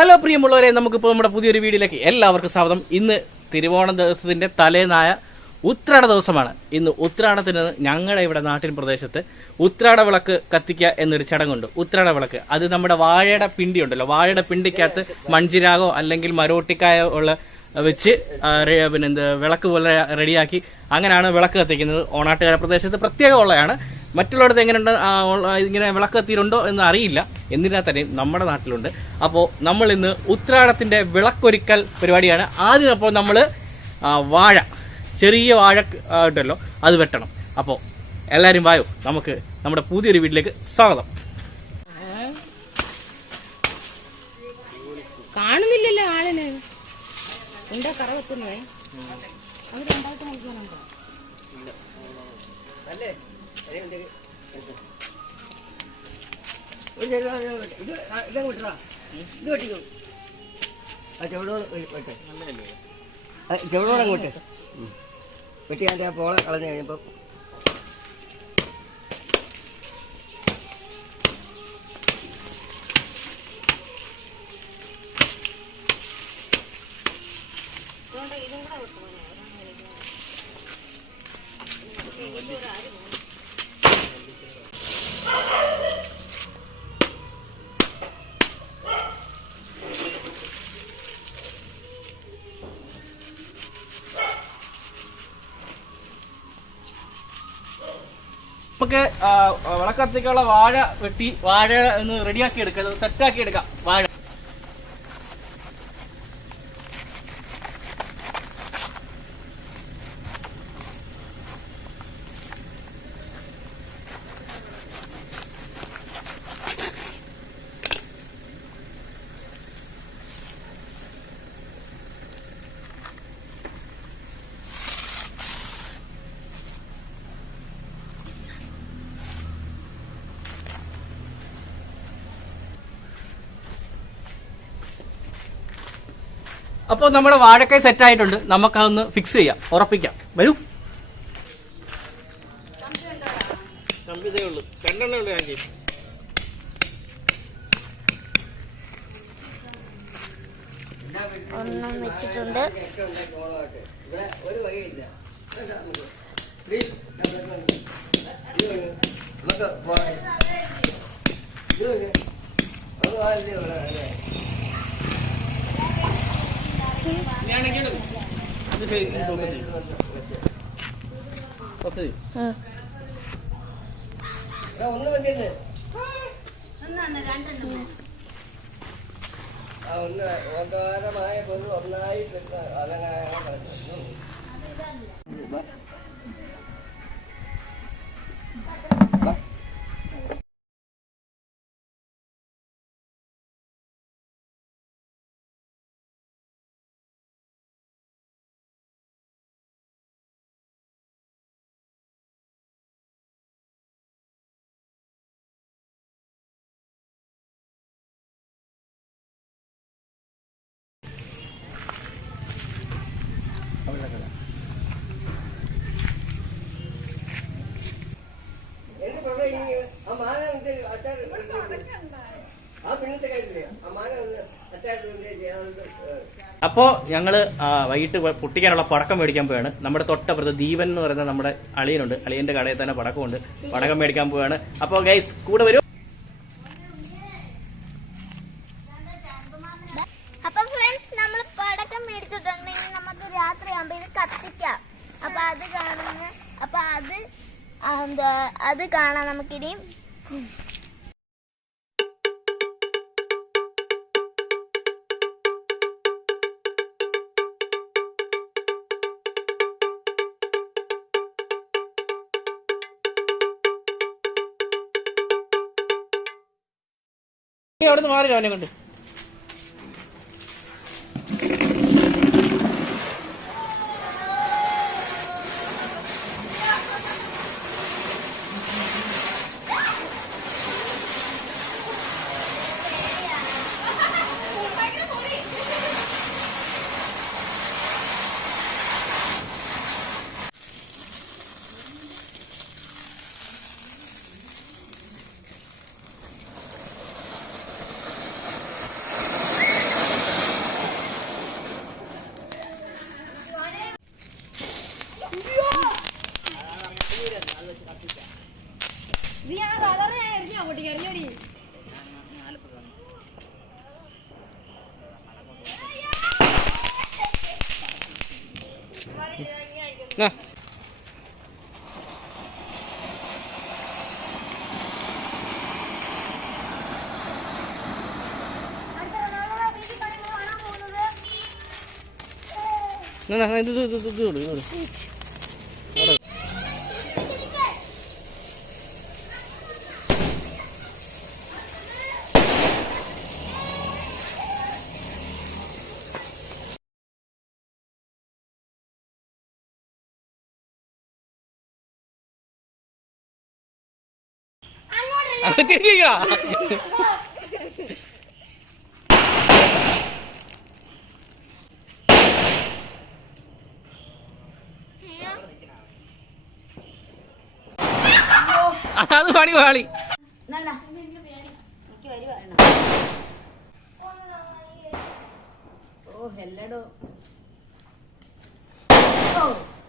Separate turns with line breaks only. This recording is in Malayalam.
ഹലോ പ്രിയമുള്ളവരെ നമുക്കിപ്പോൾ നമ്മുടെ പുതിയൊരു വീഡിയോയിലേക്ക് എല്ലാവർക്കും സ്വാഗതം ഇന്ന് തിരുവോണ ദിവസത്തിൻ്റെ തലേന്നായ ഉത്രാട ദിവസമാണ് ഇന്ന് ഉത്രാടത്തിന് ഞങ്ങളുടെ ഇവിടെ നാട്ടിൻ പ്രദേശത്ത് ഉത്രാട വിളക്ക് കത്തിക്കുക എന്നൊരു ചടങ്ങുണ്ട് ഉത്രാട വിളക്ക് അത് നമ്മുടെ വാഴയുടെ പിണ്ടി ഉണ്ടല്ലോ വാഴയുടെ പിണ്ടിക്കകത്ത് മൺചിരാകോ അല്ലെങ്കിൽ മരോട്ടിക്കായോ ഉള്ള വെച്ച് പിന്നെ എന്ത് വിളക്ക് പോലെ റെഡിയാക്കി അങ്ങനെയാണ് വിളക്ക് കത്തിക്കുന്നത് ഓണാട്ടുകാര പ്രദേശത്ത് പ്രത്യേകമുള്ളതാണ് മറ്റുള്ളവരുടെ എങ്ങനെയുണ്ട് ഇങ്ങനെ വിളക്കത്തീരുണ്ടോ എന്ന് അറിയില്ല എന്നിരുന്നാൽ തന്നെ നമ്മുടെ നാട്ടിലുണ്ട് അപ്പോൾ നമ്മൾ ഇന്ന് ഉത്രാടത്തിൻ്റെ വിളക്കൊരുക്കൽ പരിപാടിയാണ് ആദ്യം അപ്പോൾ നമ്മൾ വാഴ ചെറിയ വാഴ ഉണ്ടല്ലോ അത് വെട്ടണം അപ്പോൾ എല്ലാവരും വായോ നമുക്ക് നമ്മുടെ പുതിയൊരു വീട്ടിലേക്ക് സ്വാഗതം കാണുന്നില്ലല്ലോ ആളിന് എന്താ കറ അല്ലേ ചെവിടോടങ്ങോട്ട് വെട്ടി അതിൻ്റെ ആ പോളെ കളഞ്ഞു കഴിഞ്ഞപ്പോൾ ഇപ്പൊക്കെ വിളക്കത്തേക്കുള്ള വാഴ വെട്ടി വാഴ ഒന്ന് റെഡിയാക്കി എടുക്കാം സെറ്റാക്കി എടുക്കാം വാഴ അപ്പോൾ നമ്മുടെ വാഴക്കൈ സെറ്റ് ആയിട്ടുണ്ട് നമുക്ക് അതൊന്ന് ഫിക്സ് ചെയ്യാം ഉറപ്പിക്കാം വരൂ
ഒന്നും വെച്ചിട്ടുണ്ട് ഒന്ന് ഓകാരമായ കൊണ്ട് ഒന്നായി അതങ്ങനെ പറഞ്ഞു
അപ്പോ ഞങ്ങള് ആ വൈകിട്ട് പൊട്ടിക്കാനുള്ള പടക്കം മേടിക്കാൻ പോവാണ് നമ്മുടെ തൊട്ടപ്പുറത്ത് ദീപൻ എന്ന് പറയുന്ന നമ്മുടെ അളിയനുണ്ട് അളിയന്റെ കടയിൽ തന്നെ പടക്കമുണ്ട് പടക്കം മേടിക്കാൻ പോവാണ് അപ്പൊ ഗൈസ് കൂടെ വരും
അപ്പൊ ഫ്രണ്ട്സ് നമ്മൾ പടക്കം കത്തിക്കാം അത് കാണുന്ന അപ്പൊ അത് അത് കാണാം നമുക്കിനി അവിടെ നിന്ന് മാറി അവനെ കൊണ്ട്
なななな、どどどどどどどど。അവൻ തിരിഞ്ഞോ അത് പണി പാളി ഓ ഹെല്ലടോ ഓ